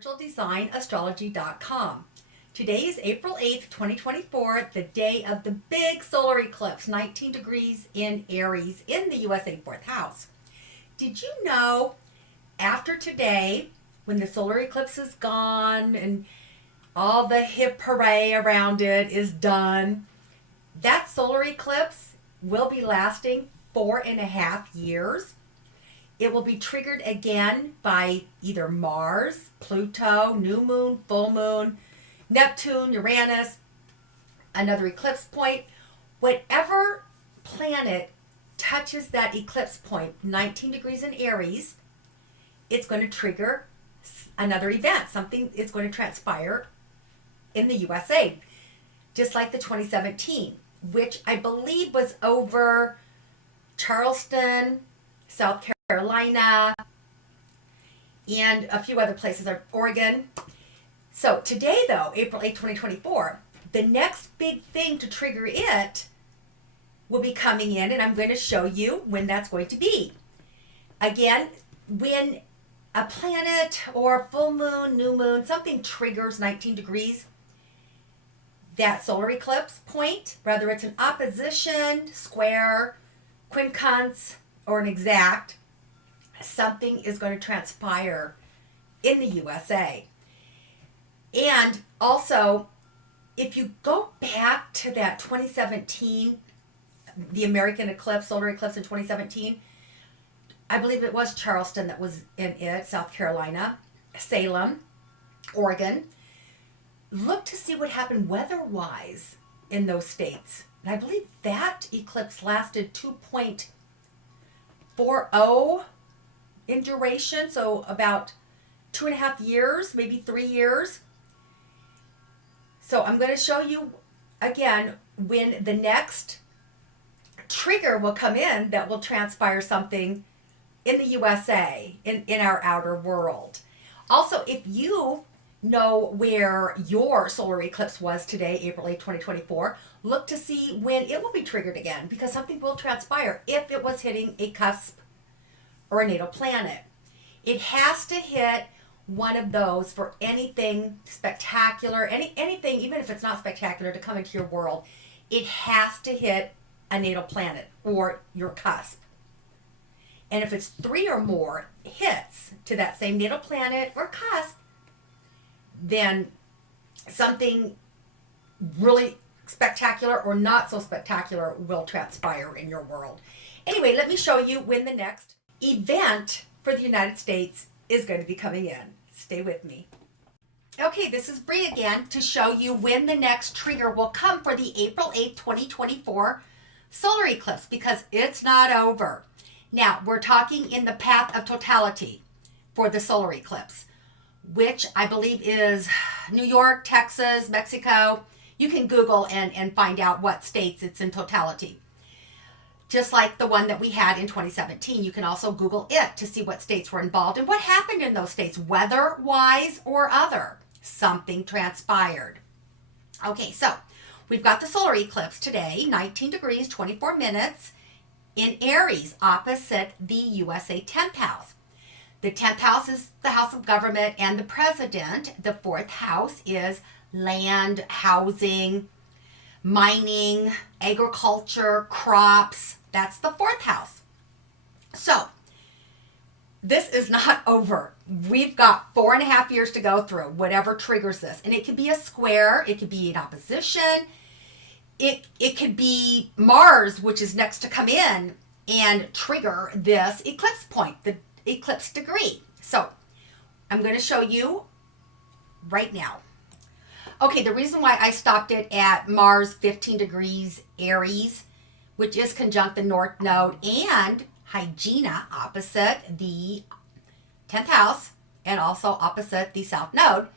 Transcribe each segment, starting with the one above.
spiritualdsignastrology.com. Today is April 8th, 2024, the day of the big solar eclipse, 19 degrees in Aries in the USA 4th house. Did you know after today, when the solar eclipse is gone and all the hip hooray around it is done, that solar eclipse will be lasting 4.5 years. It will be triggered again by either Mars, Pluto, new moon, full moon, Neptune, Uranus, another eclipse point. Whatever planet touches that eclipse point, 19 degrees in Aries, it's going to trigger another event. Something is going to transpire in the USA, just like the 2017, which I believe was over Charleston, South Carolina, and a few other places, Oregon. So today, though, April 8, 2024, the next big thing to trigger it will be coming in, and I'm going to show you when that's going to be. Again, when a planet or full moon, new moon, something triggers 19 degrees, that solar eclipse point, whether it's an opposition, square, quincunx, or an exact, something is going to transpire in the USA. And also, if you go back to that 2017, the American eclipse, solar eclipse in 2017, I believe it was Charleston that was in it, South Carolina, Salem, Oregon. Look to see what happened weather-wise in those states. And I believe that eclipse lasted 2.40 in duration, so about 2.5 years, maybe 3 years. So I'm going to show you again when the next trigger will come in that will transpire something in the USA, in our outer world. Also, if you know where your solar eclipse was today, April 8, 2024, look to see when it will be triggered again, because something will transpire if it was hitting a cusp or a natal planet. It has to hit one of those for anything spectacular, anything, even if it's not spectacular, to come into your world. It has to hit a natal planet or your cusp. And if it's 3 or more hits to that same natal planet or cusp, then something really spectacular or not so spectacular will transpire in your world. Anyway, let me show you when the next event for the United States is going to be coming in. Stay with me. Okay, this is Bree again to show you when the next trigger will come for the April 8th, 2024 solar eclipse, because it's not over. Now, we're talking in the path of totality for the solar eclipse, which I believe is New York, Texas, Mexico. You can Google and find out what states it's in totality. Just like the one that we had in 2017, you can also Google it to see what states were involved and what happened in those states, weather-wise or other. Something transpired. Okay, so we've got the solar eclipse today, 19 degrees, 24 minutes in Aries, opposite the USA 10th house. The 10th house is the house of government and the president. The 4th house is land, housing, mining, agriculture, crops. That's the 4th house. So this is not over. We've got 4.5 years to go through, whatever triggers this. And it could be a square, it could be an opposition, it could be Mars, which is next to come in and trigger this eclipse point, the eclipse degree. So I'm going to show you right now. Okay, the reason why I stopped it at Mars 15 degrees Aries, which is conjunct the North Node and Hygiena opposite the 10th house and also opposite the South Node,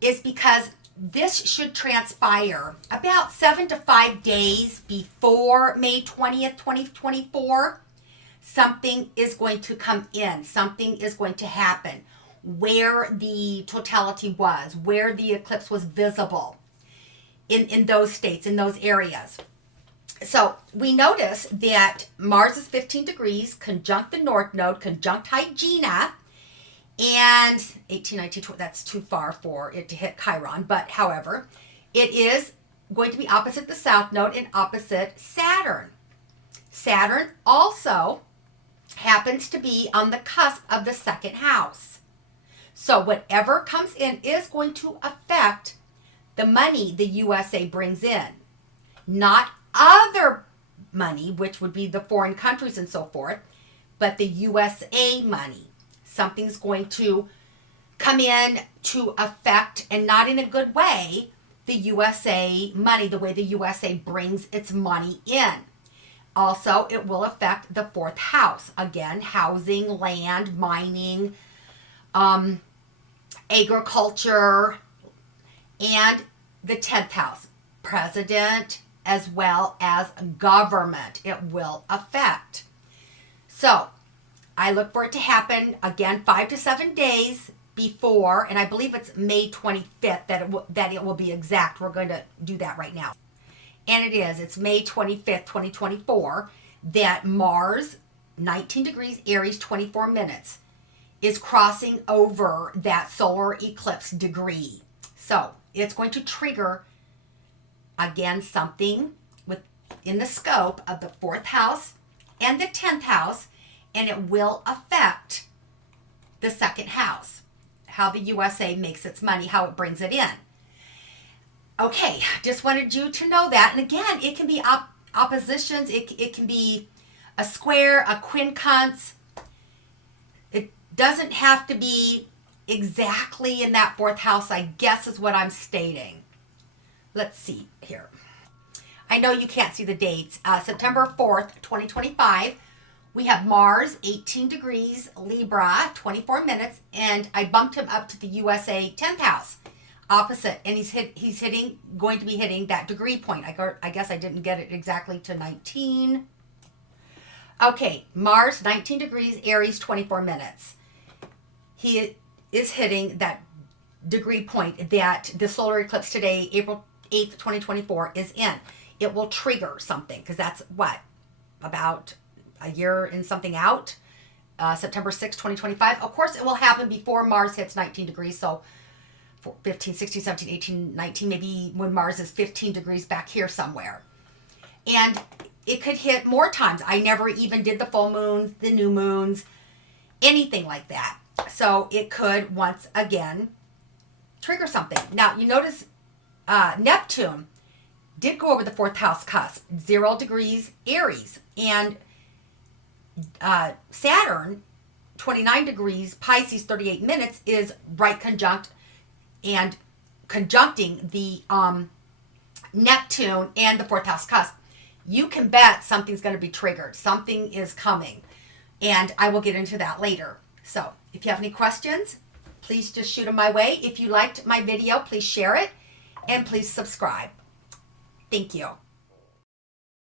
is because this should transpire about 7 to 5 days before May 20th, 2024. Something is going to come in. Something is going to happen where the totality was, where the eclipse was visible in those states, in those areas. So we notice that Mars is 15 degrees, conjunct the North Node, conjunct Hygiena, And 18, 19, 20, that's too far for it to hit Chiron. But however, it is going to be opposite the South Node and opposite Saturn. Saturn also happens to be on the cusp of the second house. So whatever comes in is going to affect the money the USA brings in. Not other money, which would be the foreign countries and so forth, but the USA money. Something's going to come in to affect, and not in a good way, the USA money, the way the USA brings its money in. Also, it will affect the fourth house. Again, housing, land, mining, agriculture, and the 10th house, president as well as government. It will affect. So, I look for it to happen, again, 5 to 7 days before, and I believe it's May 25th that it will be exact. We're going to do that right now. And it is. It's May 25th, 2024, that Mars, 19 degrees Aries, 24 minutes, is crossing over that solar eclipse degree. So, it's going to trigger, again, something within the scope of the 4th house and the 10th house, and it will affect the 2nd house, how the USA makes its money, how it brings it in. Okay, just wanted you to know that. And again, it can be oppositions. It can be a square, a quincunx. It doesn't have to be exactly in that 4th house, I guess is what I'm stating. Let's see here. I know you can't see the dates. September 4th, 2025. We have Mars, 18 degrees, Libra, 24 minutes, and I bumped him up to the USA 10th house, opposite, and he's going to be hitting that degree point. I guess I didn't get it exactly to 19. Okay, Mars, 19 degrees, Aries, 24 minutes. He is hitting that degree point that the solar eclipse today, April 8th, 2024, is in. It will trigger something, because that's what? About a year and something out, September 6, 2025. Of course, it will happen before Mars hits 19 degrees, so 15, 16, 17, 18, 19, maybe when Mars is 15 degrees back here somewhere. And it could hit more times. I never even did the full moons, the new moons, anything like that. So it could, once again, trigger something. Now, you notice Neptune did go over the 4th house cusp, 0 degrees Aries, and Saturn, 29 degrees, Pisces, 38 minutes, is right conjunct and conjuncting the Neptune and the 4th house cusp. You can bet something's going to be triggered. Something is coming. And I will get into that later. So, if you have any questions, please just shoot them my way. If you liked my video, please share it. And please subscribe. Thank you.